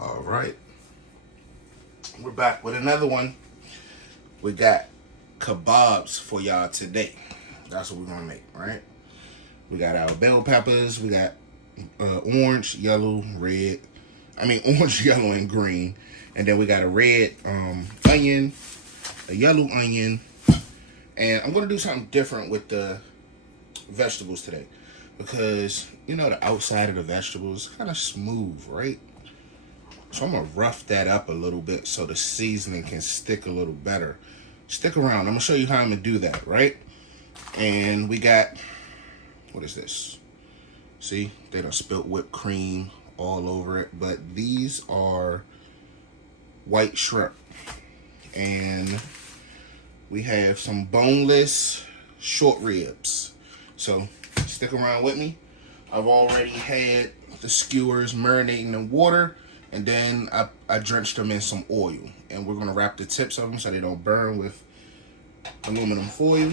All right, we're back with another one. We got kebabs for y'all today. That's what we're gonna make, right? We got our bell peppers. We got orange, yellow, red. Orange, yellow, and green. And then we got a red onion, a yellow onion, and I'm gonna do something different with the vegetables today because the outside of the vegetables is kind of smooth, right? So I'm gonna rough that up a little bit so the seasoning can stick a little better. Stick around. I'm gonna show you how I'm gonna do that, right? And we got, what is this? See, they done spilt whipped cream all over it. But these are white shrimp. And we have some boneless short ribs. So stick around with me. I've already had the skewers marinating in water. And then I drenched them in some oil. And we're going to wrap the tips of them so they don't burn with aluminum foil.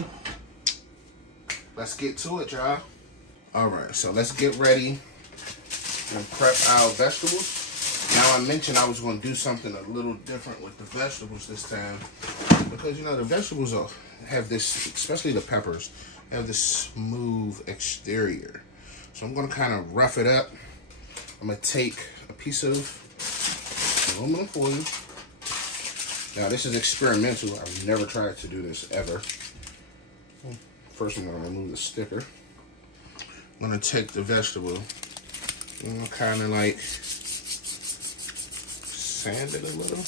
Let's get to it, y'all. All right, so let's get ready and prep our vegetables. Now, I mentioned I was going to do something a little different with the vegetables this time. Because, the vegetables have this, especially the peppers, have this smooth exterior. So I'm going to kind of rough it up. I'm going to take a piece of aluminum foil. Now this is experimental. I've never tried to do this ever. First I'm going to remove the sticker. I'm going to take the vegetable and kind of like sand it a little.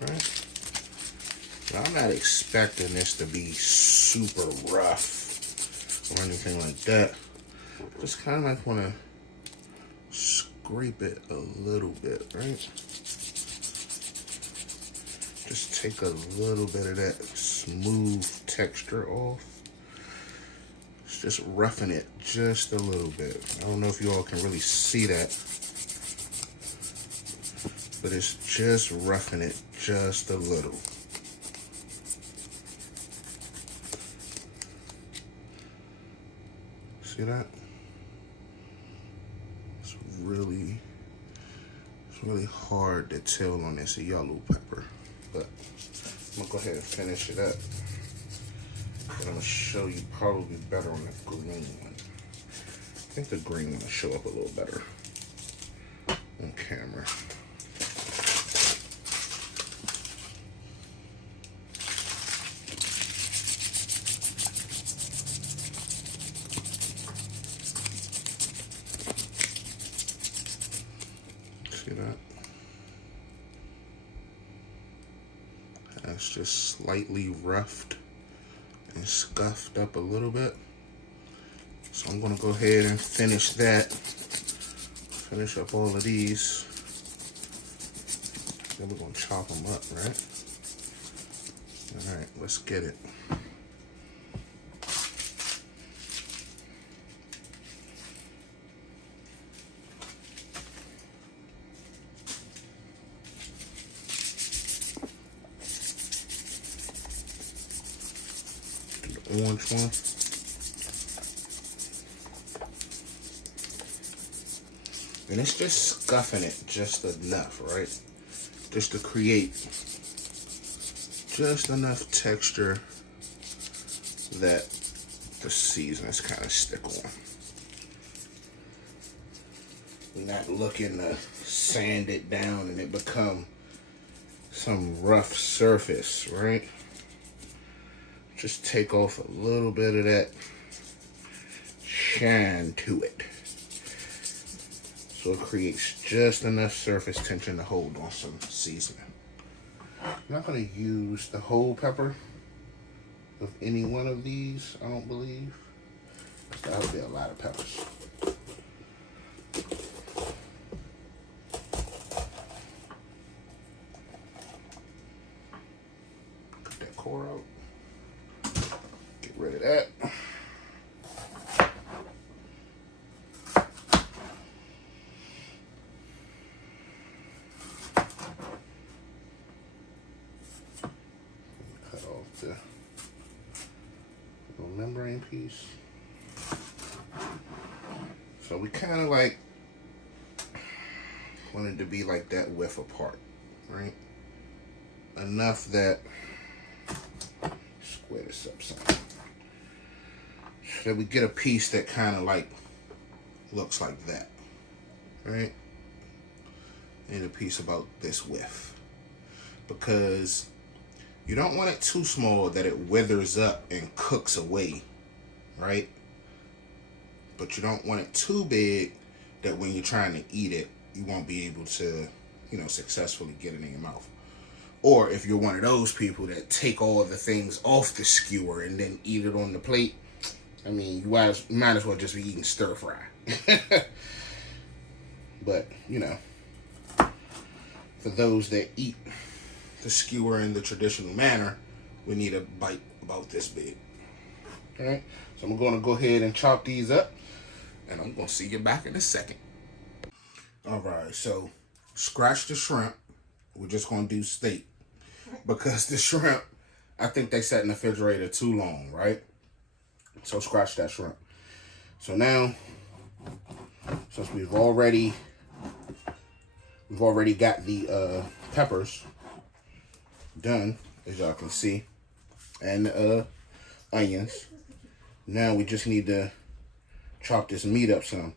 Right? Now, I'm not expecting this to be super rough or anything like that. Just kind of like want to scrape it a little bit, right? Just take a little bit of that smooth texture off. It's just roughing it just a little bit. I don't know if you all can really see that, but it's just roughing it just a little. See that? It's really hard to tell on this yellow pepper, but I'm gonna go ahead and finish it up. But I'm gonna show you probably better on the green one. I think the green one will show up a little better on camera. See that? That's just slightly roughed and scuffed up a little bit. So I'm gonna go ahead and finish that. Finish up all of these. Then we're gonna chop them up, right? All right, let's get it. Orange one. And it's just scuffing it just enough, right? Just to create just enough texture that the seasonings kind of stick on. We're not looking to sand it down and it become some rough surface, right? Just take off a little bit of that shine to it. So it creates just enough surface tension to hold on some seasoning. I'm not going to use the whole pepper of any one of these, I don't believe. That would be a lot of peppers. Cut that core out. Get rid of that. Cut off the little membrane piece. So we kind of like want it to be like that width apart, right? Enough that, square this up some, that we get a piece that kind of like looks like that, right? And a piece about this width, because you don't want it too small that it withers up and cooks away, right? But you don't want it too big that when you're trying to eat it, you won't be able to, successfully get it in your mouth. Or if you're one of those people that take all the things off the skewer and then eat it on the plate, I mean, you might as well just be eating stir fry. But, for those that eat the skewer in the traditional manner, we need a bite about this big. All right, so I'm going to go ahead and chop these up, and I'm going to see you back in a second. All right, so scratch the shrimp. We're just going to do steak, because the shrimp, I think they sat in the refrigerator too long, right? So scratch that shrimp. So now, since we've already got the peppers done, as y'all can see, and the onions, now we just need to chop this meat up some.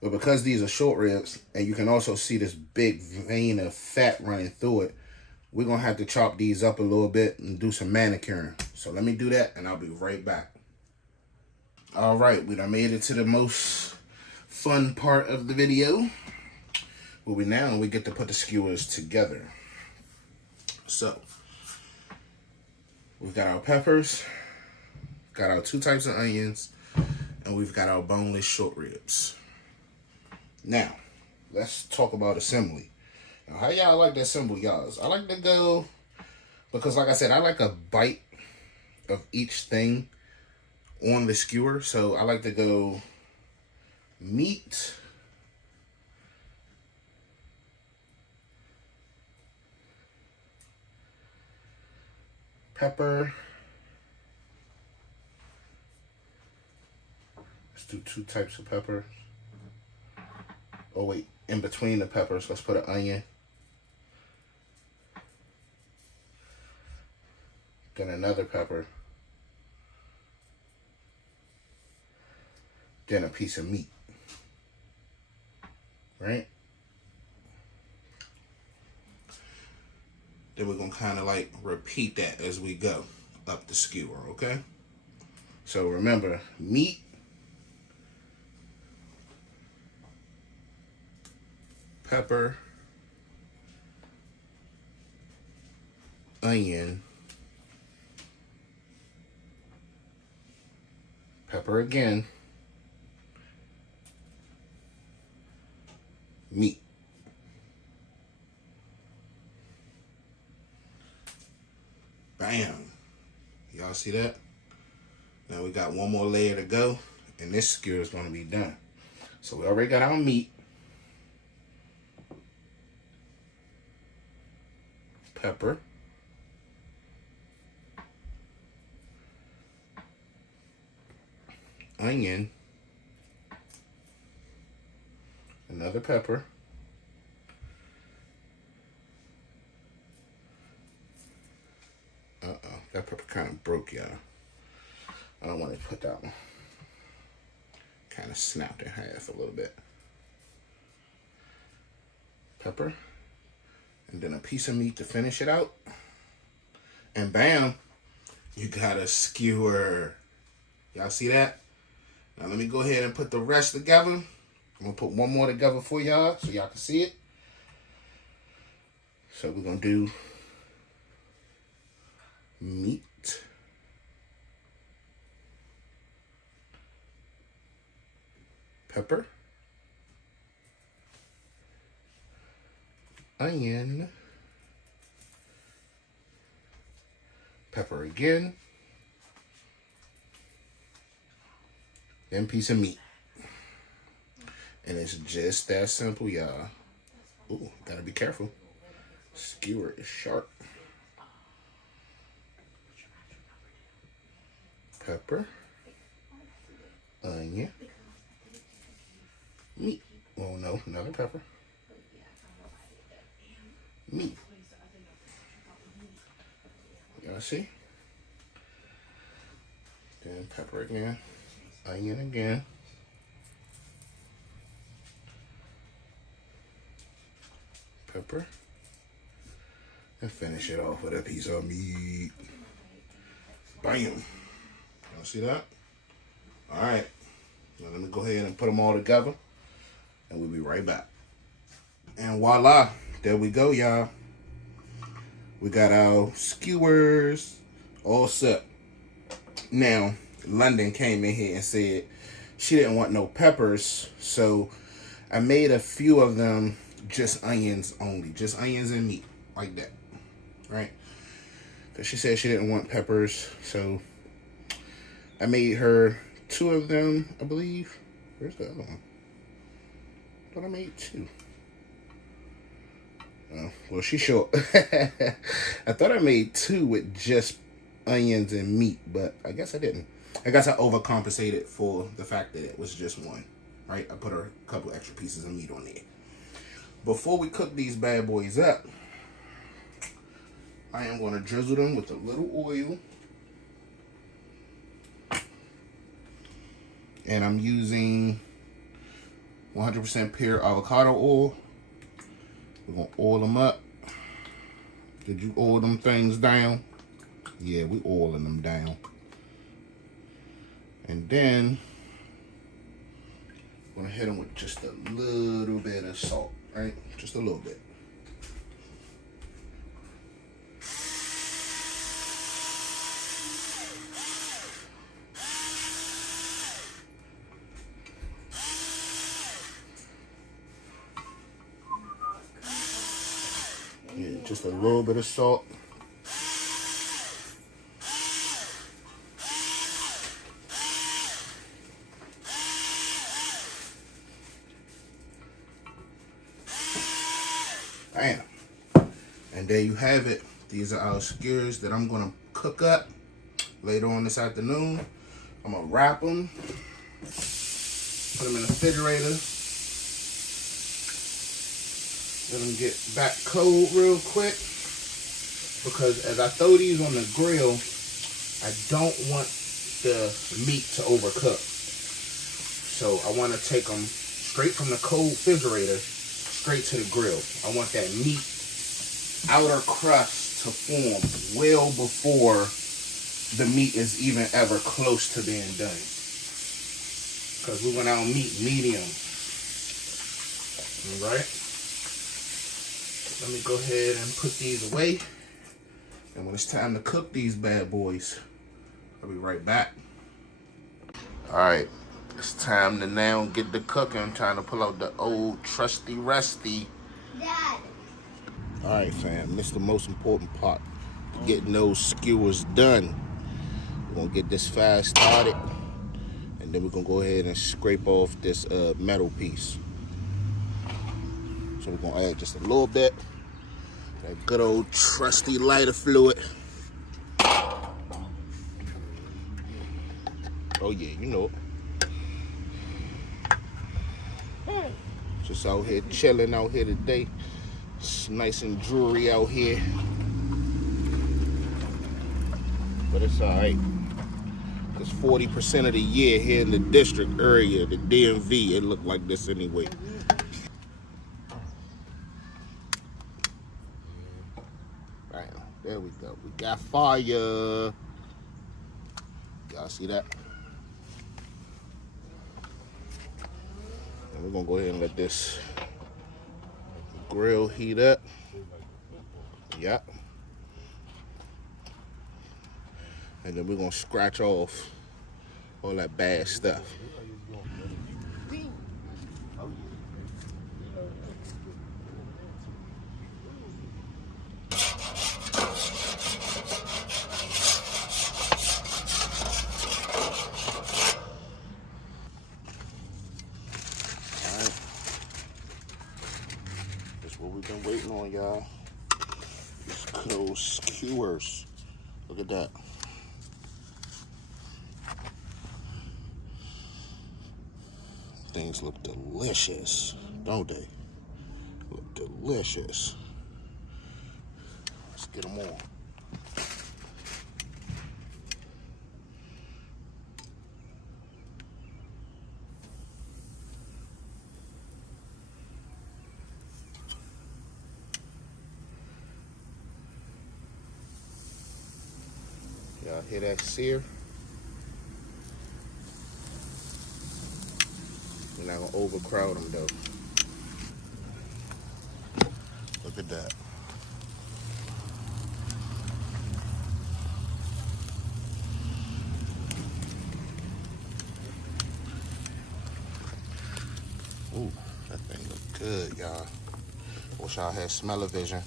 But because these are short ribs, and you can also see this big vein of fat running through it, we're going to have to chop these up a little bit and do some manicuring. So let me do that, and I'll be right back. All right, we done made it to the most fun part of the video, where we get to put the skewers together. So, we've got our peppers, got our 2 types of onions, and we've got our boneless short ribs. Now, let's talk about assembly. Now, how y'all like to assemble y'all's? I like to go, because like I said, I like a bite of each thing on the skewer. So I like to go meat, pepper. Let's do 2 types of peppers. Oh wait, in between the peppers, let's put an onion. Then another pepper. Then a piece of meat. Right? Then we're going to kind of like repeat that as we go up the skewer, okay? So remember, meat, pepper, onion, pepper again, meat. Bam. Y'all see that? Now we got one more layer to go, and this skewer is going to be done. So we already got our meat, pepper, onion, another pepper, that pepper kind of broke, y'all. I don't want to put that one. Kind of snapped in half a little bit. Pepper. And then a piece of meat to finish it out. And bam, you got a skewer. Y'all see that? Now let me go ahead and put the rest together. I'm going to put one more together for y'all so y'all can see it. So we're going to do meat, pepper, onion, pepper again, then piece of meat. And it's just that simple, y'all. Ooh, gotta be careful. Skewer is sharp. Pepper, onion, meat. Oh no, another pepper. meat. Y'all see? Then pepper again, onion again. Pepper. And finish it off with a piece of meat. Bam. Y'all see that? All right. Now let me go ahead and put them all together, and we'll be right back. And voila, there we go, y'all. We got our skewers all set. Now, London came in here and said she didn't want no peppers, so I made a few of them just onions only, just onions and meat, like that, right? Because she said she didn't want peppers, so I made her 2 of them, I believe. Where's the other one? I thought I made 2. Oh, well, she's short. I thought I made 2 with just onions and meat, but I guess I didn't. I guess I overcompensated for the fact that it was just 1, right? I put a couple extra pieces of meat on there. Before we cook these bad boys up, I am going to drizzle them with a little oil. And I'm using 100% pure avocado oil. We're going to oil them up. Did you oil them things down? Yeah, we oiling them down. And then I'm going to hit them with just a little bit of salt, right? Just a little bit. Yeah, just a little bit of salt. Bam. And there you have it. These are our skewers that I'm going to cook up later on this afternoon. I'm going to wrap them, put them in the refrigerator, let them get back cold real quick, because as I throw these on the grill, I don't want the meat to overcook. So I want to take them straight from the cold refrigerator straight to the grill. I want that meat outer crust to form well before the meat is even ever close to being done. Because we want our meat medium. All right? Let me go ahead and put these away. And when it's time to cook these bad boys, I'll be right back. Alright, it's time to now get the cooking. I'm trying to pull out the old trusty rusty. Dad. Alright, fam, this is the most important part. Getting those skewers done. We're going to get this fire started. And then we're going to go ahead and scrape off this metal piece. So we're going to add just a little bit. That good old trusty lighter fluid. Oh yeah, you know it. Just out here chilling out here today. It's nice and dreary out here. But it's alright. Because 40% of the year here in the district area, the DMV, it looked like this anyway. Right, there we go. We got fire. Y'all see that? And we're gonna go ahead and let this grill heat up. Yep. And then we're gonna scratch off all that bad stuff. What we've been waiting on, y'all. These good old skewers. Look at that. Things look delicious, don't they? Look delicious. get them all. Y'all hear that sear? We're not gonna overcrowd them though. Look at that. Ooh, that thing look good, y'all. Wish y'all had smell-o-vision.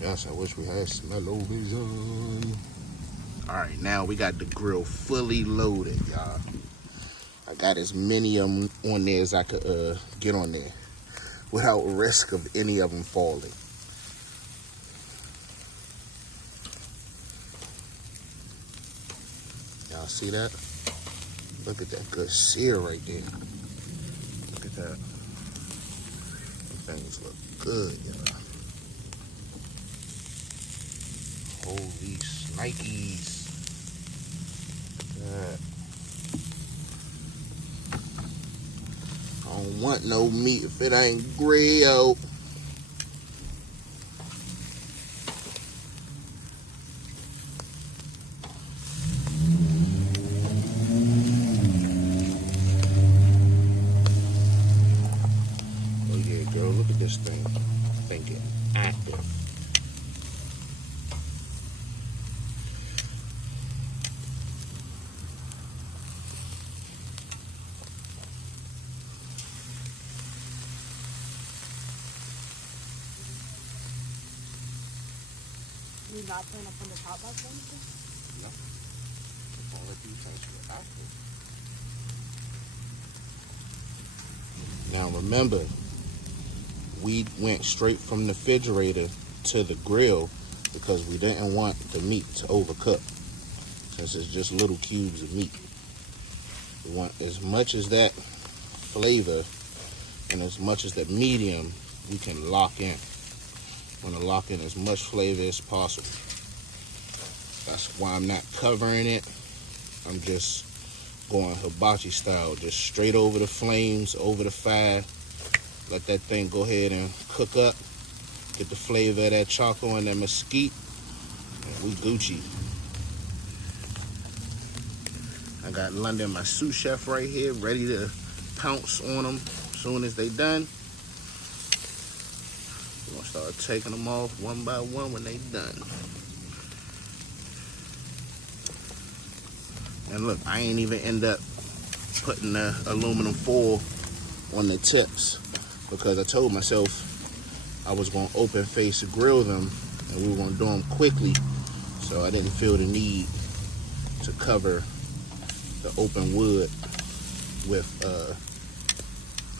Yes, I wish we had smell-o-vision. All right, now we got the grill fully loaded, y'all. I got as many of them on there as I could get on there without risk of any of them falling. Y'all see that? Look at that good sear right there. Look at that. Them things look good, y'all. Holy snikes. I don't want no meat if it ain't grilled. Oh yeah, girl, look at this thing. Thinking active. You not turn up on the top box or anything? No. All the details were active. Now remember, we went straight from the refrigerator to the grill because we didn't want the meat to overcook, since it's just little cubes of meat. We want as much as that flavor and as much as that medium we can lock in. We want to lock in as much flavor as possible. That's why I'm not covering it. I'm just going hibachi style, just straight over the flames, over the fire. Let that thing go ahead and cook up. Get the flavor of that charcoal and that mesquite. And we Gucci. I got London, my sous chef right here, ready to pounce on them as soon as they done. We're gonna start taking them off one by one when they done. And look, I ain't even end up putting the aluminum foil on the tips because I told myself I was gonna open face grill them and we were gonna do them quickly, so I didn't feel the need to cover the open wood with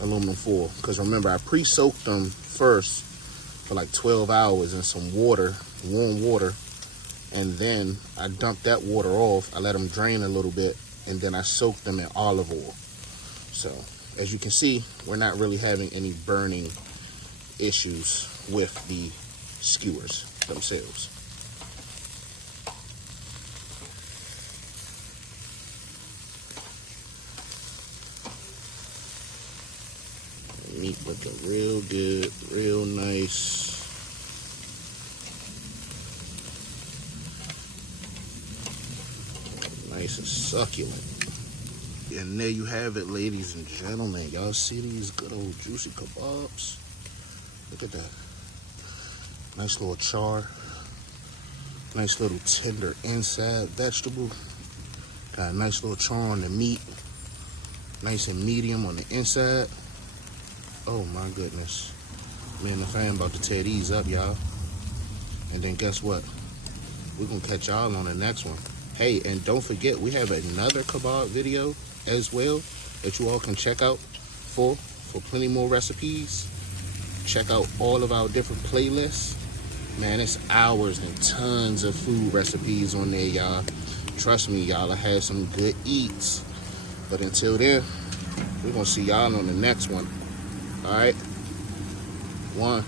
aluminum foil. Because remember, I pre-soaked them first for like 12 hours in some water, warm water, and then I dumped that water off. I let them drain a little bit, and then I soaked them in olive oil. So as you can see, we're not really having any burning issues with the skewers themselves. Meat looking real good, real nice. Nice and succulent. And there you have it, ladies and gentlemen. Y'all see these good old juicy kebabs? Look at that. Nice little char. Nice little tender inside vegetable. Got a nice little char on the meat. Nice and medium on the inside. Oh my goodness. Man, the Pham about to tear these up, y'all. And then guess what? We're gonna catch y'all on the next one. Hey, and don't forget, we have another kebab video as well that you all can check out for plenty more recipes. Check out all of our different playlists. Man, it's hours and tons of food recipes on there, y'all. Trust me, y'all, I had some good eats. But until then, we're gonna see y'all on the next one. All right? 1.